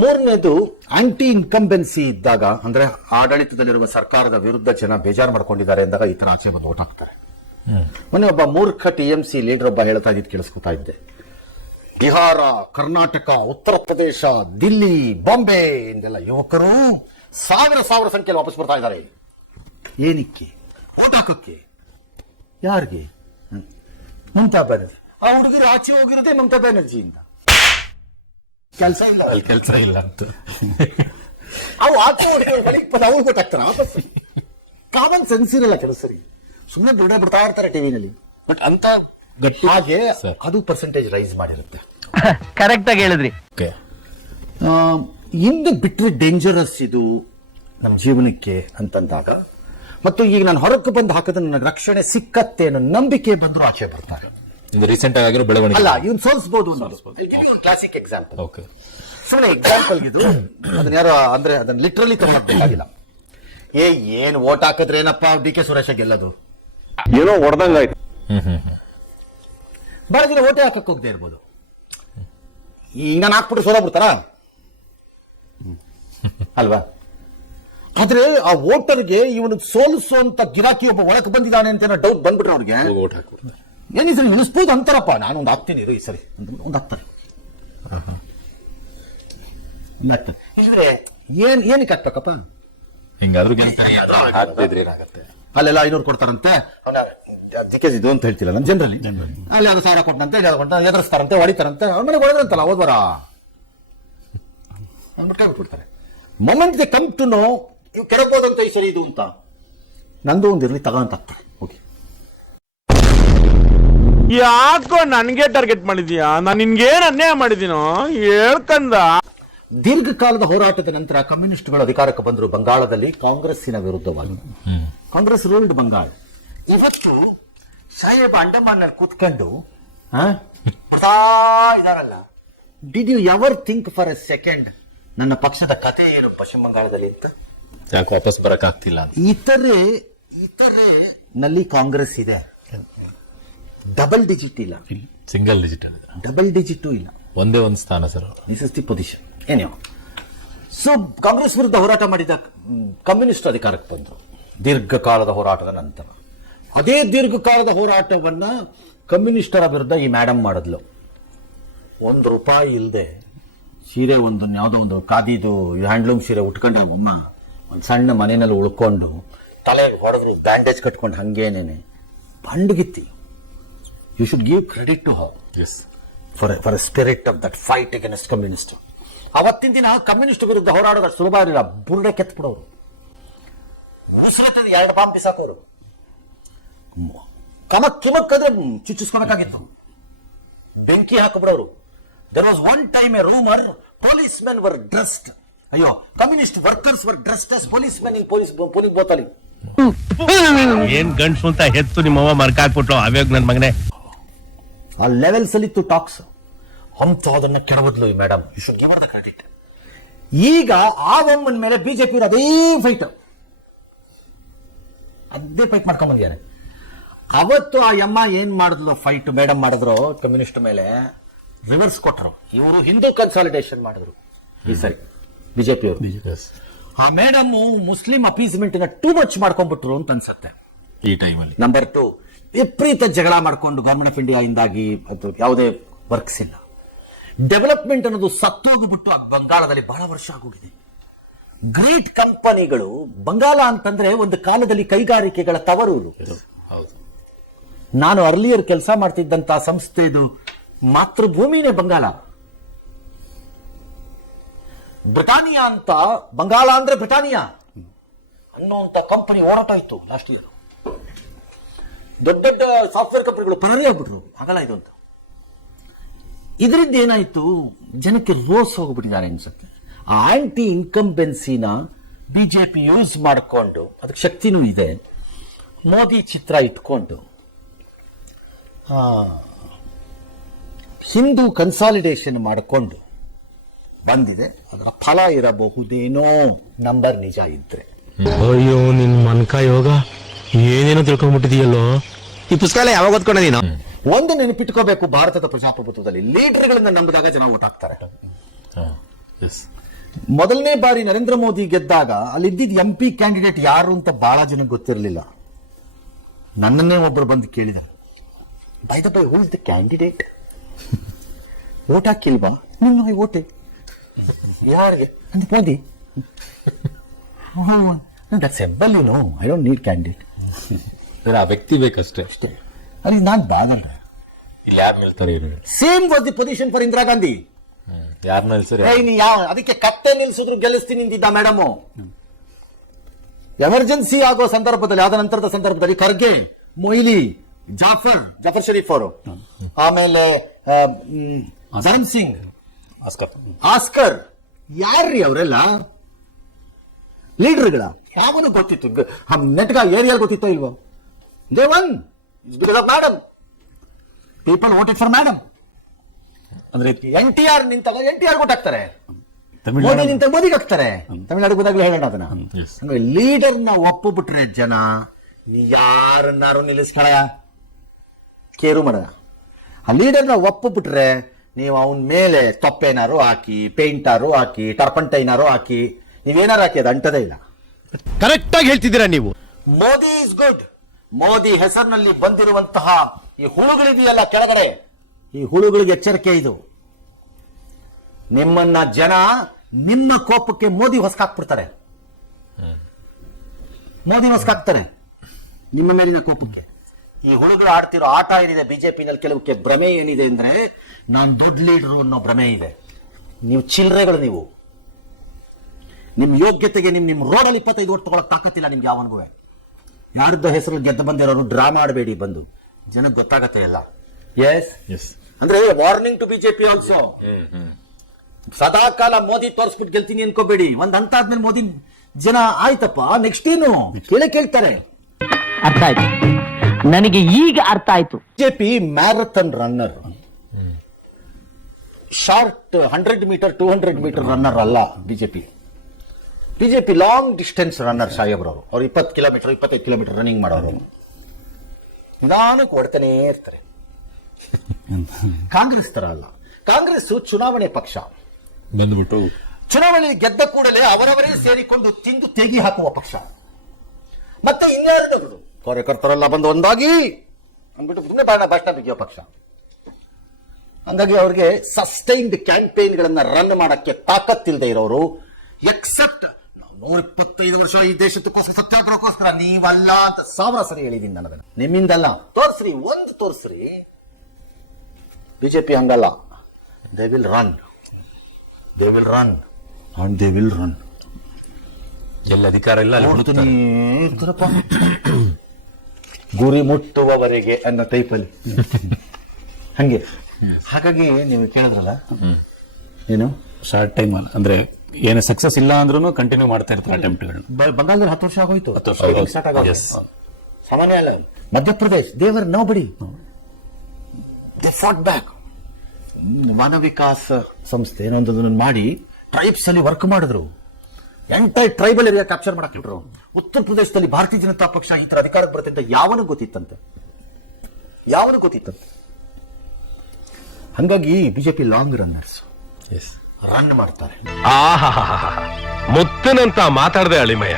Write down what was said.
ಮೂರನೇದು anti incumbency ಇದ್ದಾಗ, ಅಂದ್ರೆ ಆಡಳಿತದಲ್ಲಿರುವ ಸರ್ಕಾರದ ವಿರುದ್ಧ ಜನ ಬೇಜಾರು ಮಾಡ್ಕೊಂಡಿದ್ದಾರೆ ಅಂದಾಗ ಈ ತರ ಆಚೆ ಬಂದು ಓಟ್ ಹಾಕ್ತಾರೆ. ಮೊನ್ನೆ ಒಬ್ಬ ಮೂರ್ಖ TMC ಲೀಡರ್ ಒಬ್ಬ ಹೇಳ್ತಾ ಇದ್ದಿದ್ದು ಕೇಳಿಸ್ಕೊತಾ ಇದ್ದೆ. ಬಿಹಾರ, ಕರ್ನಾಟಕ, ಉತ್ತರ ಪ್ರದೇಶ, ದಿಲ್ಲಿ, ಬಾಂಬೆ ಇಂದೆಲ್ಲ ಯುವಕರು ಸಾವಿರ ಸಂಖ್ಯೆಯಲ್ಲಿ ವಾಪಸ್ ಬರ್ತಾ ಇದ್ದಾರೆ. ಏನಕ್ಕೆ? ಓಟ್ ಹಾಕಕ್ಕೆ. ಯಾರಿಗೆ? ಮಮತಾ ಬ್ಯಾನರ್ಜಿ. ಆ ಹುಡುಗರು ಆಚೆ ಹೋಗಿರೋದೇ ಮಮತಾ ಬ್ಯಾನರ್ಜಿಯಿಂದ. ಕೆಲಸ ಇಲ್ಲ ಅಂತ ಅವು ಆಚೆ ಅವ್ರು ಗೊತ್ತಾಗ್ತಾರ. ಕಾಮನ್ ಸೆನ್ಸ್ ಇರಲ್ಲ ಕೆಲವು ಸರಿ, ಸುಮ್ಮನೆ ದುಡ್ಡ ಬಿಡ್ತಾ ಇರ್ತಾರೆ ಟಿವಿನಲ್ಲಿ. ಬಟ್ ಅಂತ ಹಾಗೆ ಅದು ಪರ್ಸೆಂಟೇಜ್ ರೈಸ್ ಮಾಡಿರುತ್ತೆ. ಕರೆಕ್ಟ್ ಆಗಿ ಹೇಳಿದ್ರಿ. ಇಂದು ಬಿಟ್ರೆ ಡೇಂಜರಸ್ ಇದು ನಮ್ಮ ಜೀವನಕ್ಕೆ ಅಂತಂದಾಗ, ಮತ್ತು ಈಗ ನಾನು ಹೊರಕ್ಕೆ ಬಂದು ಹಾಕಿದ್ರೆ ನನಗೆ ರಕ್ಷಣೆ ಸಿಕ್ಕತ್ತೆ ಅನ್ನೋ ನಂಬಿಕೆ ಬಂದ್ರು ಆಚೆ ಬರ್ತಾರೆ. ರೀಸೆಂಟ್ ಆಗಿರೋ ಬೆಳವಣಿಗೆ ಅಲ್ಲ, ಇವನ್ ಸೋಲಿಸಬಹುದು. ಒಂದು ಕ್ಲಾಸಿಕ್ ಎಕ್ಸಾಂಪಲ್. ಸುಮ್ಮನೆ ಎಕ್ಸಾಂಪಲ್ ಇದು, ಅದನ್ನ ಯಾರು ಅಂದ್ರೆ ಅದನ್ನ ಲಿಟ್ರಲಿ ತಗೊಳಕ್ಬೇಕಾಗಿಲ್ಲ. ಏನ್ ಓಟ್ ಹಾಕಿದ್ರೆ ಏನಪ್ಪ DK ಸುರೇಶ ಗೆಲ್ಲದು, ಏನೋ ಹೊಡೆದಂಗಾಯ್ತು. ಬಹಳ ದಿನ ಓಟೆ ಹಾಕಕ್ ಹೋಗದೆ ಇರ್ಬೋದು. ಈಗ ನಾನು ಹಾಕ್ಬಿಟ್ಟು ಸೋಲ ಬಿಡ್ತಾರ ಅಲ್ವಾ? ಆದ್ರೆ ಆ ವೋಟರ್ಗೆ ಇವನು ಸೋಲಿಸುವಂತ ಗಿರಾಕಿ ಒಬ್ಬ ಒಳಗೆ ಬಂದಿದ್ದಾನೆ ಅಂತ ಡೌಟ್ ಬಂದ್ಬಿಟ್ರೆ ಅವ್ರಿಗೆ ಓಟ್ ಹಾಕ್ಬಿಡ್ತಾರೆ. ಏನ್ ಈ ಸರಿ ಇಳಿಸ್ಬೋದು ಅಂತಾರಪ್ಪ, ನಾನು ಒಂದು ಹಾಕ್ತೀನಿ ಇರು ಈ ಸರಿ ಒಂದು ಹಾಕ್ತಾರೆ. ಏನಕ್ಕೆ ಹಾಕ್ಬೇಕಪ್ಪ? ಹಿಂಗಾದ್ರೂ ಅಲ್ಲೆಲ್ಲ 500 ಕೊಡ್ತಾರಂತೆ, ಜಿಕೆಜಿದು ಅಂತ ಹೇಳ್ತಿಲ್ಲ ನಾನು ಜನರಲಿ. ಅಲ್ಲಿ ಅದು 1000 ಕೊಟ್ಟಂತೆ ಎದುರಿಸ್ತಾರಂತೆ, ಹೊಡಿತಾರಂತೆ, ಆಮೇಲೆ ಹೊಡೆದ್ರಂತಲ್ಲ ಹೋದ್ವಾರ ಬಿಟ್ಬಿಡ್ತಾರೆ. Moment they come to know ಇವು ಕೆಡಬೋದಂತ ಈ ಸರಿ ಇದು ಅಂತ ನಂದು ಒಂದು ಇರ್ಲಿ ತಗೊಂತ ಆಗ್ತಾರೆ. ಓಕೆ, ಯಾಕೋ ನನ್ಗೆ ಟಾರ್ಗೆಟ್ ಮಾಡಿದ್ಯಾ? ನಾನು ನಿನ್ಗೇನ್ ಅನ್ಯಾಯ ಮಾಡಿದೀನೋ ಹೇಳ್ಕಂದ. ದೀರ್ಘಕಾಲದ ಹೋರಾಟದ ನಂತರ ಕಮ್ಯುನಿಸ್ಟ್ಗಳು ಅಧಿಕಾರಕ್ಕೆ ಬಂದರು ಬಂಗಾಳದಲ್ಲಿ ಕಾಂಗ್ರೆಸ್ಸಿನ ವಿರುದ್ಧವಾಗಿ. Congress ruled Bangala. ಇವತ್ತು ಸಾಹೇಬ್ ಅಂಡಮಾನ್ನಲ್ಲಿ ಕೂತ್ಕೊಂಡು ಇದಾರಲ್ಲ, did you ever think for a second ನನ್ನ ಪಕ್ಷದ ಕಥೆ ಏನು ಪಶ್ಚಿಮ ಬಂಗಾಳದಲ್ಲಿ ಅಂತ? ಯಾಕೆ ವಾಪಸ್ ಬರಕ್ ಆಗ್ತಿಲ್ಲ? ಇತರೆ ನಲ್ಲಿ ಕಾಂಗ್ರೆಸ್ ಇದೆ, ಡಬಲ್ ಡಿಜಿಟ್ ಇಲ್ಲ, ಸಿಂಗಲ್ ಡಿಜಿಟ್, ಡಬಲ್ ಡಿಜಿಟ್ ಇಲ್ಲ, ಒಂದೇ ಒಂದು ಸ್ಥಾನ sir. This is the position. ಏನೋ ಸೊ ಕಾಂಗ್ರೆಸ್ ವಿರುದ್ಧ ಹೋರಾಟ ಮಾಡಿದ ಕಮ್ಯುನಿಸ್ಟ್ ಅಧಿಕಾರಕ್ಕೆ ಬಂದರು ದೀರ್ಘಕಾಲದ ಹೋರಾಟದ ನಂತರ. ಅದೇ ದೀರ್ಘಕಾಲದ ಹೋರಾಟವನ್ನ ಕಮ್ಯುನಿಸ್ಟರ ವಿರುದ್ಧ ಈ ಮೇಡಮ್ ಮಾಡಿದ್ಲು. ₹1 ಇಲ್ಲದೆ ಸೀರೆ ಯಾವುದೋ ಒಂದು ಖಾದಿದು ಹ್ಯಾಂಡ್ಲೂಮ್ ಸೀರೆ ಉಟ್ಕೊಂಡ್ರೆ ಅಮ್ಮ ಒಂದು ಸಣ್ಣ ಮನೆಯಲ್ಲಿ ಉಳ್ಕೊಂಡು ತಲೆಗೆ ಹೊಡೆದ್ರು, ಬ್ಯಾಂಡೇಜ್ ಕಟ್ಕೊಂಡು ಹಂಗೇನೇನೆ ಬಂಡ್ಗಿತ್ತಿ. You should give credit to her for a spirit of that fight against communist. ಅವತ್ತಿನ ದಿನ ಕಮ್ಯುನಿಸ್ಟ್ ವಿರುದ್ಧ ಹೋರಾಡೋದು ಸುಲಭ ಇರಲಿಲ್ಲ. ಬುರುಡೆ ಕೆತ್ಬಿಡೋರು, ಉಸಿರತ್ತದ 2 ಬಾಂಬ್ ಬಿಸಾಕೋರು, ಕಿಮಕ್ಕದ್ರೆ ಚುಚ್ಚಿಸ್ಕೊಬೇಕಾಗಿತ್ತು, ಬೆಂಕಿ ಹಾಕಿಬಿಡೋರು. There was one time a rumor policemen were dressed. ಅಯ್ಯೋ, communist workers var dressed as policemen in police ಬೋತಲ್ಲಿ. ಏನ್ ಗಂಡ್ಸು ಅಂತ ಹೆತ್ತು ನಿಮ್ಮವ್ವ ಮರ್ಕಾಕ್ಬಿಟ್ಲು ಅವಾಗ ನನ್ ಮಗನೇ. ಆ ಲೆವೆಲ್ಸ್ ಅಲ್ಲಿ ಇತ್ತು ಟಾಕ್ಸ್. ಅದನ್ನ ಕೆಡವದ್ಲು ಈ madam. You should give her the credit. ಈಗ ಆ ಒಮ್ಮನ್ ಮೇಲೆ ಬಿಜೆಪಿ ಅದೇ ಫೈಟ್ ಮಾಡ್ಕೊಂಡ್ ಬಂದಿದ್ದಾರೆ. ಅವತ್ತು ಆ ಯಮ್ಮ ಏನ್ ಮಾಡಿದ್ಲು ಫೈಟ್ ಮೇಡಮ್ ಮಾಡಿದ್ರು ಕಮ್ಯುನಿಸ್ಟ್ ಮೇಲೆ, ರಿವರ್ಸ್ ಕೊಟ್ಟರು. ಇವರು ಹಿಂದೂ ಕನ್ಸಾಲಿಡೇಷನ್ ಮಾಡಿದ್ರು ಈ ಸರಿ ಬಿಜೆಪಿ ಅವರು. ಆ madam Muslim appeasement too much ಮಾಡ್ಕೊಂಡ್ಬಿಟ್ರು ಅಂತ ಅನ್ಸುತ್ತೆ ಈ ಟೈಮಲ್ಲಿ. ನಂಬರ್ 2, ವಿಪರೀತ ಜಗಳ ಮಾಡ್ಕೊಂಡು ಗವರ್ಮೆಂಟ್ ಆಫ್ ಇಂಡಿಯಾ ಇಂದಾಗಿ ಯಾವುದೇ ವರ್ಕ್ಸ್ ಇಲ್ಲ. ಡೆವಲಪ್ಮೆಂಟ್ ಅನ್ನೋದು ಸತ್ತೋಗ್ಬಿಟ್ಟು ಬಂಗಾಳದಲ್ಲಿ ಬಹಳ ವರ್ಷ ಆಗೋಗಿದೆ. ಗ್ರೇಟ್ ಕಂಪನಿಗಳು, ಬಂಗಾಳ ಅಂತಂದ್ರೆ ಒಂದು ಕಾಲದಲ್ಲಿ ಕೈಗಾರಿಕೆಗಳ ತವರೂರು. ನಾನು ಅರ್ಲಿಯರ್ ಕೆಲಸ ಮಾಡ್ತಿದ್ದಂತ ಸಂಸ್ಥೆದು ಮಾತೃಭೂಮಿನೇ ಬಂಗಾಳ. ಬ್ರಿಟಾನಿಯಾ ಅಂತ, ಬಂಗಾಳ ಅಂದ್ರೆ ಬ್ರಿಟಾನಿಯಾ ಅನ್ನುವಂತ ಕಂಪನಿ ಹೋರಾಟ ಇತ್ತು ಲಾಸ್ಟ್ ಇಯರ್. ದೊಡ್ಡ ದೊಡ್ಡ ಸಾಫ್ಟ್ವೇರ್ ಕಂಪನಿಗಳು ಪರರೇ ಆಗ್ಬಿಟ್ರು, ಆಗಲ್ಲ ಇದು ಅಂತ. ಇದರಿಂದ ಏನಾಯ್ತು, ಜನಕ್ಕೆ ರೋಸ್ ಹೋಗ್ಬಿಟ್ಟಿದ್ದಾರೆ ಅನ್ಸುತ್ತೆ. ಆ ಆಂಟಿ ಇನ್ಕಂಬೆನ್ಸಿನ ಬಿಜೆಪಿ ಯೂಸ್ ಮಾಡಿಕೊಂಡು, ಅದಕ್ಕೆ ಶಕ್ತಿನೂ ಇದೆ, ಮೋದಿ ಚಿತ್ರ ಇಟ್ಕೊಂಡು ಹಿಂದೂ ಕನ್ಸಾಲಿಡೇಷನ್ ಮಾಡಿಕೊಂಡು ಬಂದಿದೆ. ಅದರ ಫಲ ಇರಬಹುದೇನೋ, ನಂಬರ್ ನಿಜ ಇದ್ರೆ. ಅಯ್ಯೋ, ನಿನ್ ಮನ್ಕ ಯೋಗ ಏನೇನೋ ತಿಳ್ಕೊಂಡ್ಬಿಟ್ಟಿದೆಯಲ್ಲೋ. ಈ ಪುಸ್ತಕ ಎಲ್ಲ ಯಾವಾಗ ಓದ್ಕೊಂಡೆ ನೀನು? ಒಂದು ನೆನಪಿಟ್ಕೋಬೇಕು, ಭಾರತದ ಪ್ರಜಾಪ್ರಭುತ್ವದಲ್ಲಿ ಲೀಡರ್ಗಳನ್ನ ನಂಬಿದಾಗ ಜನ ಓಟ್ ಹಾಕ್ತಾರೆ. ಮೊದಲನೇ ಬಾರಿ ನರೇಂದ್ರ ಮೋದಿ ಗೆದ್ದಾಗ ಅಲ್ಲಿದ್ದಿದ್ದ MP ಕ್ಯಾಂಡಿಡೇಟ್ ಯಾರು ಅಂತ ಬಹಳ ಜನ ಗೊತ್ತಿರಲಿಲ್ಲ. ನನ್ನನ್ನೇ ಒಬ್ಬರು ಬಂದು ಕೇಳಿದರು, bye the bye who is the candidate, vote ಹಾಕಿಲ್ವಾ? ನಿಮ್ಮ ಓಟೆ ಯಾರಿಗೆ ಅಂತ Modi. That's simple, you know, I don't need candidate. ಆ ವ್ಯಕ್ತಿ ಬೇಕಷ್ಟೇ. ಅಷ್ಟೇ. ಅಲ್ಲಿ ನಾನು ಬಾದಲ್ಲ. ಇಲ್ಲಿ ಯಾರು ನಿಲ್ತಾರೆ ಇವ್ರು? Same was the position for Indira Gandhi. ಯಾರನ್ನ ನಿಲ್ಸರಿ? ಅದಕ್ಕೆ ಕತ್ತೆ ನಿಲ್ಸಿದ್ರು ಗೆಲ್ಲಿಸ್ತೀನಿ ನಿಂತಿದ್ದ ಮೇಡಮ್. ಎಮರ್ಜೆನ್ಸಿ ಆಗೋ ಸಂದರ್ಭದಲ್ಲಿ, ಆದ ನಂತರದ ಸಂದರ್ಭದಲ್ಲಿ ಖರ್ಗೆ, ಮೊಯ್ಲಿ, ಜಾಫರ್ ಶರೀಫ್ ಅವರು, ಆಮೇಲೆ ಧರಮ್ ಸಿಂಗ್, ಆಸ್ಕರ್, ಯಾರ್ರೀ ಅವರೆಲ್ಲ ಲೀಡರ್ಗಳ? ಯಾವನು ಗೊತ್ತಿತ್ತು? ನೆಟ್ಗ ಏರಿಯಲ್ ಗೊತ್ತಿತ್ತೋ ಇಲ್ವೋ? They one because of madam. People voted for madam. ಅಂದ್ರೆ NTR ನಿಂತಾಗ NTR ಹಾಕ್ತಾರೆ, ಮೋದಿ ನಿಂತ ಮೋದಿಗೆ ಹಾಕ್ತಾರೆ. ತಮಿಳ್ನಾಡು ಬಂದಾಗಲೇ ಹೇಳೋಣ ಅದನ್ನ. ಲೀಡರ್ನ ಒಪ್ಪಬಿಟ್ರೆ ಜನ ಯಾರನ್ನಾರು ನಿಲ್ಲಿಸ್ಕಳ ಕೇರು ಮರ. ಆ ಲೀಡರ್ನ ಒಪ್ಪಬಿಟ್ರೆ ನೀವು ಅವನ ಮೇಲೆ ತೊಪ್ಪೇನಾರು ಹಾಕಿ, ಪೇಂಟಾರು ಹಾಕಿ, ಟರ್ಪಂಟೈನಾರು ಹಾಕಿ, ನೀವೇನಾರು ಹಾಕಿ, ಅದು ಅಂಟದೇ ಇಲ್ಲ. ಕರೆಕ್ಟ್ ಆಗಿ ಹೇಳ್ತಿದ್ದೀರಾ ನೀವು. Modi is good. ಮೋದಿ ಹೆಸರಿನಲ್ಲಿ ಬಂದಿರುವಂತಹ ಈ ಹುಳುಗಳಿದೆಯಲ್ಲ ಕೆಳಗಡೆ, ಈ ಹುಳುಗಳಿಗೆ ಎಚ್ಚರಿಕೆ ಇದು. ನಿಮ್ಮನ್ನ ಜನ ನಿಮ್ಮ ಕೋಪಕ್ಕೆ ಮೋದಿ ಹೊಸ್ಕಾಕ್ಬಿಡ್ತಾರೆ. ಮೋದಿ ಹೊಸ್ಕಾಕ್ತಾರೆ ನಿಮ್ಮ ಮೇಲಿನ ಕೋಪಕ್ಕೆ. ಈ ಹುಳುಗಳು ಆಡ್ತಿರೋ ಆಟ ಏನಿದೆ ಬಿಜೆಪಿನಲ್ಲಿ, ಕೆಲವಕ್ಕೆ ಭ್ರಮೆ ಏನಿದೆ ಅಂದ್ರೆ ನಾನ್ ದೊಡ್ಡ ಲೀಡರ್ ಅನ್ನೋ ಭ್ರಮೆ ಇದೆ. ನೀವು ಚಿಲ್ಲರೆಗಳು. ನೀವು ನಿಮ್ ಯೋಗ್ಯತೆಗೆ ನಿಮ್ ರೋಡಲ್ಲಿ 25 ಓಟ್ ತಗೊಳಕ್ ತಾಕತ್ತಿಲ್ಲ ನಿಮ್ಗೆ ಯಾವನಿಗೂ. ಯಾರ್ದ ಹೆಸರು ಗೆದ್ದು ಬಂದಿರೋರು ಡ್ರಾಮಾ ಆಡಬೇಡಿ, ಬಂದು ಜನಕ್ಕೆ ಗೊತ್ತಾಗತ್ತೆ ಎಲ್ಲ. ಎಸ್ ಅಂದ್ರೆ ವಾರ್ನಿಂಗ್ ಟು ಬಿಜೆಪಿ ಆಲ್ಸೋ. ಸದಾ ಕಾಲ ಮೋದಿ ತೋರಿಸ್ಬಿಟ್ಟು ಗೆಲ್ತೀನಿ ಅನ್ಕೋಬೇಡಿ. ಒಂದ್ ಹಂತ ಆದ್ಮೇಲೆ ಮೋದಿ ಜನ ಆಯ್ತಪ್ಪ ನೆಕ್ಸ್ಟ್ ಏನು ಕೇಳ್ತಾರೆ. ಅರ್ಥ ಆಯ್ತು, ನನಗೆ ಈಗ ಅರ್ಥ ಆಯ್ತು. BJP marathon runner, short 100 metre 200 metre runner ಅಲ್ಲ BJP. BJP long distance runner. ಸಾಹೇಬ್ರವರು ಅವ್ರು 20 ಕಿಲೋಮೀಟರ್ 25 ಕಿಲೋಮೀಟರ್ ರನ್ನಿಂಗ್ ಮಾಡೋರು. ನಿಧಾನಕ್ಕೆ ಹೊಡ್ತಾನೆ ಇರ್ತಾರೆ. ಕಾಂಗ್ರೆಸ್ ತರ ಅಲ್ಲ. ಕಾಂಗ್ರೆಸ್ ಚುನಾವಣೆ ಪಕ್ಷ. ಬಂದ್ಬಿಟ್ಟು ಚುನಾವಣೆಯಲ್ಲಿ ಗೆದ್ದ ಕೂಡಲೇ ಅವರವರೇ ಸೇರಿಕೊಂಡು ತಿಂದು ತೆಗಿ ಹಾಕುವ ಪಕ್ಷ. ಮತ್ತೆ ಇನ್ಯಾರು ಕಾರ್ಯಕರ್ತರೆಲ್ಲ ಬಂದು ಒಂದಾಗಿ ಅಂದ್ಬಿಟ್ಟು ಭಾಷಣ ಬಿಗಿಯೋ ಪಕ್ಷ. ಹಂಗಾಗಿ ಅವ್ರಿಗೆ ಸಸ್ಟೈನ್ಡ್ ಕ್ಯಾಂಪೇನ್ ಗಳನ್ನ ರನ್ ಮಾಡಕ್ಕೆ ತಾಕತ್ತಿಲ್ಲದೆ ಇರೋರು. ಎಕ್ಸೆಪ್ಟ್ 125 ವರ್ಷ ಈ ದೇಶದಕ್ಕೋಸ್ಕರ ಸತ್ಯಾಗ್ರಹಕ್ಕೋಸ್ಕರ ನೀವಲ್ಲ ಅಂತ 1000 ಸರಿ ಹೇಳಿದೀನಿ ನಾನು ಅದನ್ನ. ನಿಮ್ಮಿಂದಲ್ಲ. ತೋರ್ಸ್ರಿ, ಒಂದು ತೋರ್ಸ್ರಿ. ಬಿಜೆಪಿ ಹಂಗಲ್ಲ. They will run and they will run. ಎಲ್ಲ ಅಧಿಕಾರ ಇಲ್ಲ ಅಲ್ಲಿ ಬಿಡ್ತಾರೆ. ಗುರಿ ಮುಟ್ಟುವವರೆಗೆ ಅನ್ನೋ ಟೈಪಲ್ಲಿ ಹಂಗೆ. ಹಾಗಾಗಿ ನೀವು ಕೇಳಿದ್ರಲ್ಲ, ಏನು ಶಾರ್ಟ್ ಟೈಮ್ ಅಂದ್ರೆ ಏನು ಸಕ್ಸಸ್ ಇಲ್ಲ ಅಂದ್ರೂ ಕಂಟಿನ್ಯೂ ಮಾಡ್ತಾ ಇರ್ತಾರೆ ಅಟೆಂಪ್ಟ್ಗಳನ್ನ. ಬಂಗಾಳದಲ್ಲಿ 10 ವರ್ಷ ಆಗೋಯ್ತು. 10 ವರ್ಷ ಸ್ಟಾರ್ಟ್ ಆಗೋದು ಸಾಮಾನ್ಯ ಅಲ್ಲ. ಮಧ್ಯಪ್ರದೇಶ್ ದೇವರ್ ನೋ ಬಡಿ ದೇ ಫಾಟ್ ಬ್ಯಾಕ್. ವನ ವಿಕಾಸ್ ಸಂಸ್ಥೆ ಏನೊಂದನ್ನು ಮಾಡಿ ಟ್ರೈಬ್ಸ್ ಅಲ್ಲಿ ವರ್ಕ್ ಮಾಡಿದ್ರು. ಎಂಟೈರ್ ಟ್ರೈಬಲ್ ಏರಿಯಾ ಕ್ಯಾಪ್ಚರ್ ಮಾಡಾಕಿಟ್ರು. ಉತ್ತರ ಪ್ರದೇಶದಲ್ಲಿ ಭಾರತೀಯ ಜನತಾ ಪಕ್ಷ ಈ ತರ ಅಧಿಕಾರಕ್ಕೆ ಬರುತ್ತೆ ಅಂತ ಯಾವನು ಗೊತ್ತಿತ್ತಂತೆ. ಹಂಗಾಗಿ ಬಿಜೆಪಿ ಲಾಂಗ್ ರನ್ನರ್ಸ್ ರನ್ ಮಾಡ್ತಾರೆ. ಮುತ್ತಿನಂತ ಮಾತಾಡದೆ ಅಳಿಮಯ್ಯ.